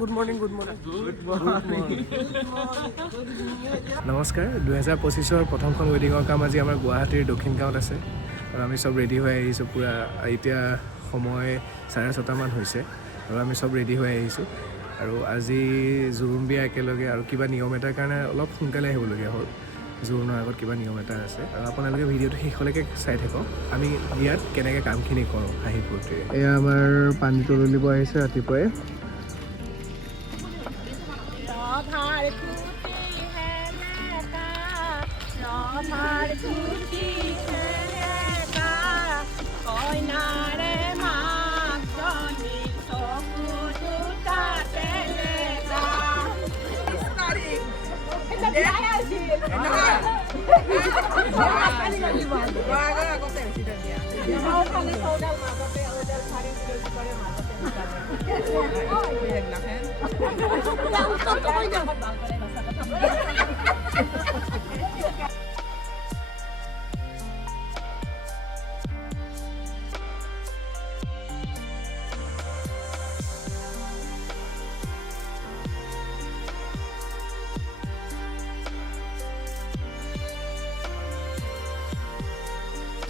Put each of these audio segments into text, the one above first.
good morning নমস্কাৰ 2025ৰ প্ৰথমখন ৱেডিঙৰ কাম আজি আমাৰ গুৱাহাটীৰ দক্ষিণ গাঁৱত আছে আৰু আমি চব ৰেডি হৈ আহিছোঁ পূৰা এতিয়া সময় 6:30 মান হৈছে আৰু আমি চব ৰেডি হৈ আহিছোঁ আৰু আজি জোৰোণ বিয়া একেলগে আৰু কিবা নিয়ম এটাৰ কাৰণে অলপ সোনকালে আহিবলগীয়া হ'ল জোৰোণৰ আগত কিবা নিয়ম এটা আছে আৰু আপোনালোকে ভিডিঅ'টো শেষলৈকে চাই থাকক আমি ইয়াত কেনেকৈ কামখিনি কৰোঁ হাঁহি ফূৰ্তিৰে এয়া আমাৰ পানী তুলিব আহিছে ৰাতিপুৱাই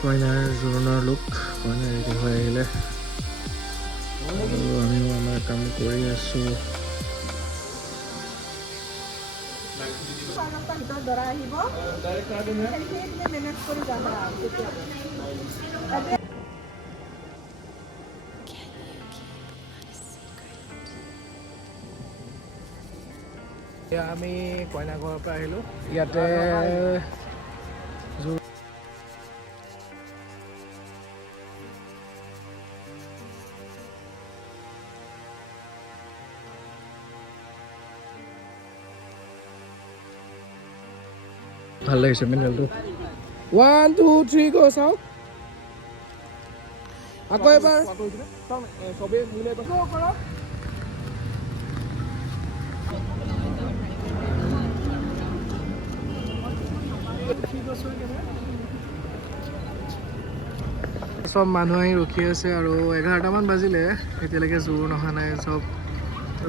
কইনাৰ জোৰোণৰ লুক কইনা ৰেডি হৈ আহিলে আৰু আমিও আমাৰ কাম কৰি আছোঁ আমি কইনা ঘৰৰ পৰা আহিলোঁ ইয়াতে ভাল লাগিছে মেনেলটো 1 2 3 গো চাওক আকৌ এবাৰ সবে মিলে গো কৰক সব মানুহ আহি ৰখি আছে আৰু 11টা মান বাজিলে এতিয়ালৈকে জোৰোণ অহা নাই সব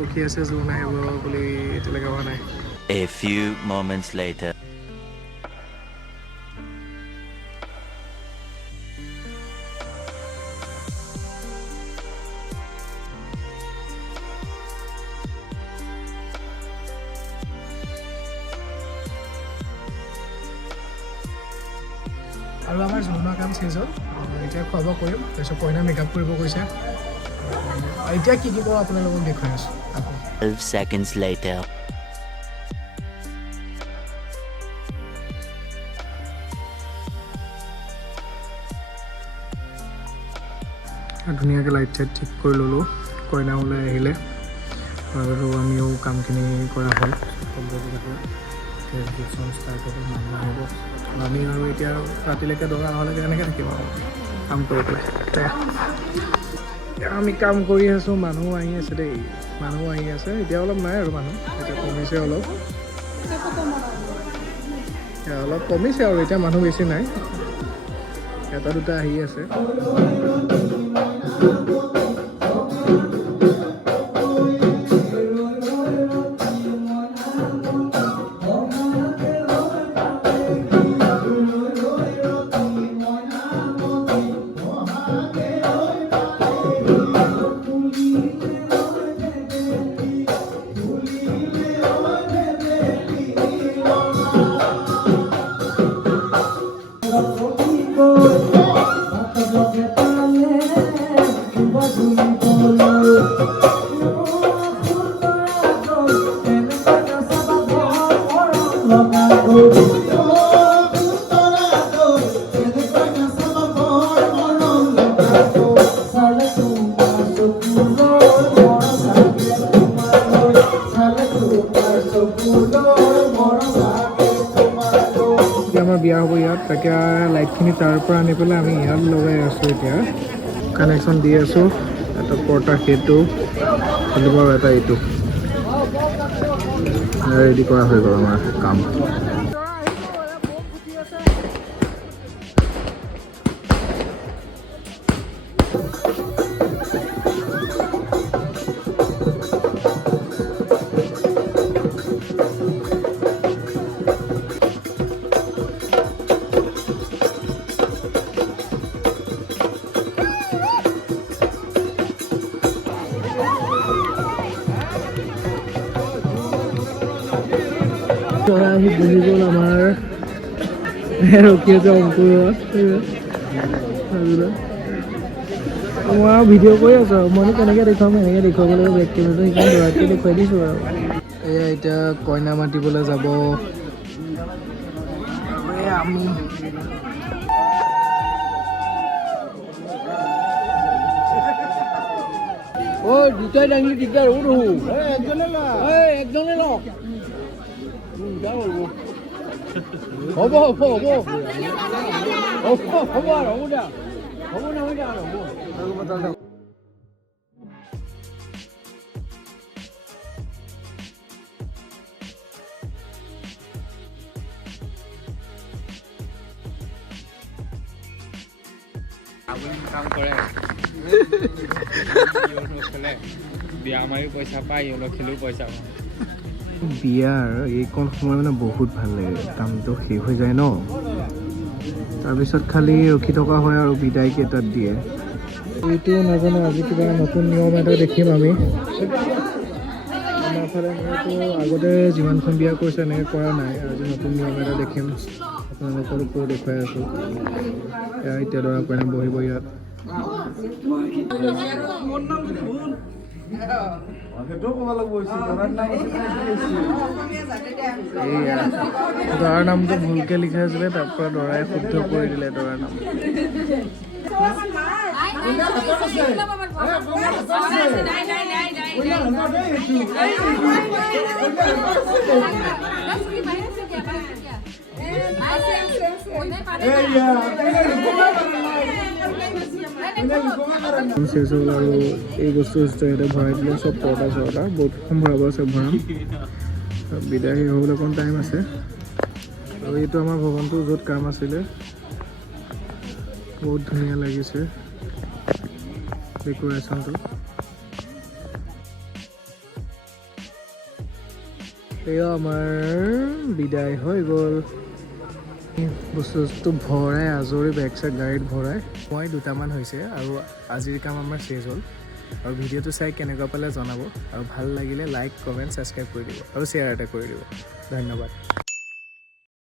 ৰখি আছে জোৰোণ আহিব বুলি এতিয়ালৈকে অহা নাই A few moments later আৰু আমাৰ জোৰোণৰ কাম চেজ হ'ল এতিয়া খোৱা বোৱা কৰিম তাৰপিছত কইনা মেকআপ কৰিব কৈছে এতিয়া কি কি কৰোঁ আপোনালোকক দেখুৱাই আছোঁ আকৌ 12 seconds later ধুনীয়াকৈ লাইট চাইট ঠিক কৰি ল'লোঁ কইনা ওলাই আহিলে আৰু আমিও কামখিনি কৰা হ'ল ৰিচেপশ্যন ষ্টাৰ্ট হ'ব মানুহ আহিব আমি আৰু এতিয়া ৰাতিলৈকে দৰা অহালৈকে এনেকৈ থাকিম আৰু কাম কৰি পেলাই আমি কাম কৰি আছোঁ মানুহ আহি আছে দেই মানুহ আহি আছে এতিয়া অলপ নাই আৰু মানুহ এতিয়া কমিছে অলপ কমিছে আৰু এতিয়া মানুহ বেছি নাই এটা দুটা আহি আছে আমাৰ বিয়া হ'ব ইয়াত তাকে লাইটখিনি তাৰ পৰা আনি পেলাই আমি ইয়াত লগাই আছোঁ এতিয়া কানেকশ্যন দি আছোঁ এটা পৰ্টা সেইটো আৰু এটা এইটো ৰেডি কৰা হৈ গ'ল আমাৰ কাম চৰা আহি বহি গ'ল আমাৰ ৰখি আছে অংকুৰত মই আৰু ভিডিঅ' কৰি আছোঁ আৰু মইনো কেনেকৈ দেখুৱাম এনেকৈ দেখুৱাব লাগিব বেক কেমেৰাটো সেইকাৰণে দৰাকৈ দেখুৱাই দিছোঁ আৰু এয়া এতিয়া কইনা মাতিবলৈ যাব আমি ঐ দুটাই দাঙিলে দিগদাৰ হ'ব দেখোন একজনে ল হ'ব হ'ব হ'ব হ'ব হ'ব আৰু হ'ব দা হ'ব নহয় দা হ'ব কাম কৰে বিয়া মাৰি পইচা পায় ইহঁতক খেলিও পইচা পায় বিয়াৰ এইকণ সময় মানে বহুত ভাল লাগে কামটো শেষ হৈ যায় ন তাৰপিছত খালি ৰখি থকা হয় আৰু বিদায় কেইটাত দিয়ে এইটো নাজানো আজি কিবা নতুন নিয়ম এটা দেখিম আমি আমাৰ ফালে এনেকৈতো আগতে যিমানখন বিয়া কৰিছে এনেকৈ কৰা নাই আজি নতুন নিয়ম এটা দেখিম আপোনালোককো দেখুৱাই আছোঁ এতিয়া দৰা কইনা বহিব ইয়াত দৰাৰ নামটো ভুলকৈ লিখা আছিলে তাৰ পৰা দৰাই শুদ্ধ কৰি দিলে দৰাৰ নাম শেষ হ'ল আৰু এই বস্তু ইয়াতে ভৰাই দিলে চব পৰটা চৰটা বহুতখন ভৰাব আছে ভৰাম বিদায় শেষ হ'বলৈ অকণ টাইম আছে আৰু এইটো আমাৰ ভৱনটো য'ত কাম আছিলে বহুত ধুনীয়া লাগিছে ডেক'ৰেশ্যনটো এয়া আমাৰ বিদায় হৈ গ'ল বস্তু ভৰাই আজৰি বেগ চেগ গাড়ীত ভৰাই মই দুটামান হৈছে আৰু আজিৰ কাম আমাৰ শেষ হ'ল আৰু ভিডিঅ'টো চাই কেনেকুৱা পালে জনাব আৰু ভাল লাগিলে লাইক কমেণ্ট ছাবস্ক্ৰাইব কৰি দিব আৰু শ্বেয়াৰ এটা কৰি দিব ধন্যবাদ